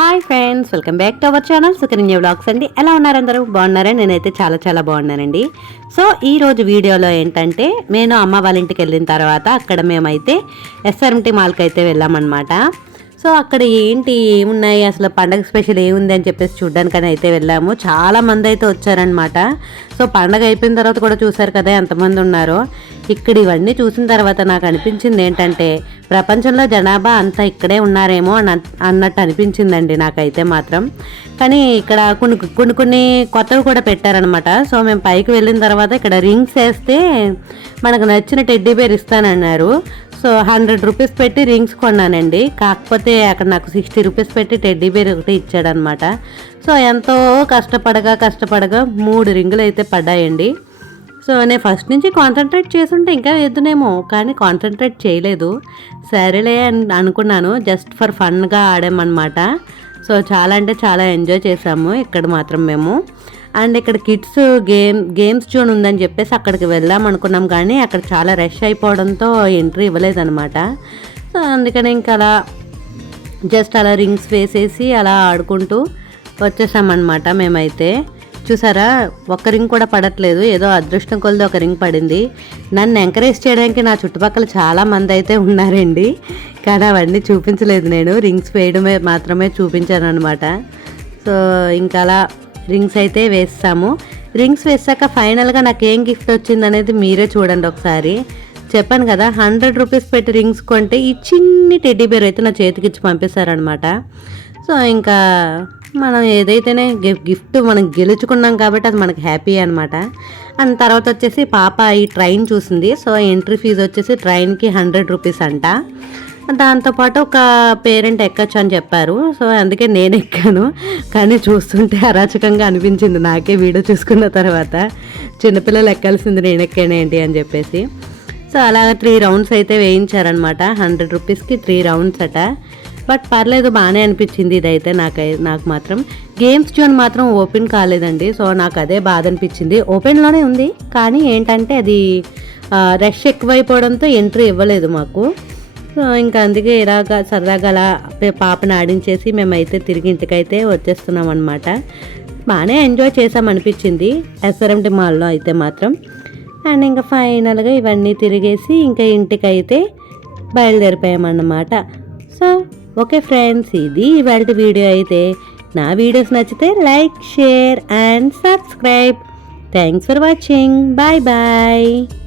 Hi friends welcome back to our channel Sukanya vlogs అండి. ఎలా ఉన్నారు అందరూ? బాగున్నారా? నేనైతే చాలా చాలా బాగున్నానండి. సో ఈ రోజు వీడియోలో ఏంటంటే నేను అమ్మ వాళ్ళ ఇంటికి వెళ్ళిన తర్వాత అక్కడ మేమైతే ఎస్ఆర్ఎంటీ మాల్కి అయితే వెళ్ళామన్నమాట. సో అక్కడ ఏంటి ఏమున్నాయి అసలు పండగ స్పెషల్ ఏముంది అని చెప్పేసి చూడ్డానికని అయితే వెళ్ళాము. చాలా మంది అయితే వచ్చారనమాట సో పండగ అయిపోయిన తర్వాత కూడా చూసారు కదా ఎంతమంది ఉన్నారో. ఇక్కడ ఇవన్నీ చూసిన తర్వాత నాకు అనిపించింది ఏంటంటే ప్రపంచంలో జనాభా అంతా ఇక్కడే ఉన్నారేమో అని అన్నట్టు అనిపించిందండి నాకైతే మాత్రం. కానీ ఇక్కడ కొన్ని కొన్ని కొన్ని కొత్తవి కూడా పెట్టారనమాట సో మేము పైకి వెళ్ళిన తర్వాత ఇక్కడ రింగ్స్ వేస్తే మనకు నచ్చిన టెడ్డీ బేర్ ఇస్తానన్నారు. సో హండ్రెడ్ రూపీస్ పెట్టి రింగ్స్ కొన్నానండి. కాకపోతే అక్కడ నాకు సిక్స్టీ రూపీస్ పెట్టి టెడ్డీ బేర్ ఒకటి ఇచ్చాడనమాట. సో ఎంతో కష్టపడగా కష్టపడగా మూడు రింగులు అయితే పడ్డాయండి. సో నేను ఫస్ట్ నుంచి కాన్సన్ట్రేట్ చేసుంటే ఇంకా ఎద్దునేమో కానీ కాన్సన్ట్రేట్ చేయలేదు. సరేలే అని అనుకున్నాను. జస్ట్ ఫర్ ఫన్గా ఆడామన్నమాట. సో చాలా అంటే చాలా ఎంజాయ్ చేసాము. ఇక్కడ మాత్రం మేము. అండ్ ఇక్కడ కిడ్స్ గేమ్ గేమ్స్ జోన్ ఉందని చెప్పేసి అక్కడికి వెళ్దాం అనుకున్నాం కానీ అక్కడ చాలా రష్ అయిపోవడంతో ఎంట్రీ ఇవ్వలేదన్నమాట. సో అందుకని ఇంకా అలా జస్ట్ అలా రింగ్స్ వేసేసి అలా ఆడుకుంటూ వచ్చేసామన్నమాట మేమైతే. చూసారా? ఒక్క రింగ్ కూడా పడట్లేదు. ఏదో అదృష్టం కొలది ఒక రింగ్ పడింది. నన్ను ఎంకరేజ్ చేయడానికి నా చుట్టుపక్కల చాలా మంది అయితే ఉన్నారండి. కానీ అవన్నీ చూపించలేదు నేను. రింగ్స్ వేయడమే మాత్రమే చూపించాను అనమాట సో ఇంకా అలా రింగ్స్ అయితే వేస్తాము. రింగ్స్ వేసాక ఫైనల్గా నాకు ఏం గిఫ్ట్ వచ్చింది అనేది మీరే చూడండి ఒకసారి. చెప్పాను కదా హండ్రెడ్ రూపీస్ పెట్టి రింగ్స్ కొంటే ఈ చిన్ని టెడ్డీ బేర్ అయితే నా చేతికి ఇచ్చి పంపిస్తారనమాట సో ఇంకా మనం ఏదైతేనే గిఫ్ట్ మనం గెలుచుకున్నాం కాబట్టి అది మనకి హ్యాపీ అనమాట అండ్ తర్వాత వచ్చేసి పాప ఈ ట్రైన్ చూసింది. సో ఎంట్రీ ఫీజు వచ్చేసి ట్రైన్కి హండ్రెడ్ రూపీస్ అంట. దాంతోపాటు ఒక పేరెంట్ ఎక్కచ్చు అని చెప్పారు. సో అందుకే నేను ఎక్కాను. కానీ చూస్తుంటే అరాచకంగా అనిపించింది. నాకే వీడియో చూసుకున్న తర్వాత చిన్నపిల్లలు ఎక్కాల్సింది నేను ఎక్కానేంటి అని చెప్పేసి. సో అలాగ త్రీ రౌండ్స్ అయితే వేయించారనమాట హండ్రెడ్ రూపీస్కి త్రీ రౌండ్స్ అట. బట్ పర్లేదు బాగానే అనిపించింది ఇదైతే నాకై నాకు మాత్రం. గేమ్స్ జోన్ మాత్రం ఓపెన్ కాలేదండి సో నాకు అదే బాధ అనిపించింది ఓపెన్లోనే ఉంది కానీ ఏంటంటే అది రష్ ఎక్కువైపోవడంతో ఎంట్రీ ఇవ్వలేదు మాకు. సో ఇంకా అందుకే ఇలాగా సరదాగా అలా పాపను ఆడించేసి మేమైతే తిరిగి ఇంటికైతే వచ్చేస్తున్నాం అనమాట బాగానే ఎంజాయ్ చేసామనిపించింది ఎస్ఆర్ఎంటి మాల్లో అయితే మాత్రం. అండ్ ఇంకా ఫైనల్గా ఇవన్నీ తిరిగేసి ఇంకా ఇంటికైతే బయలుదేరిపోయామన్నమాట. సో ఓకే ఫ్రెండ్స్ ఇది ఇవాళ వీడియో అయితే. నా వీడియోస్ నచ్చితే like share and subscribe. Thanks for watching. Bye bye.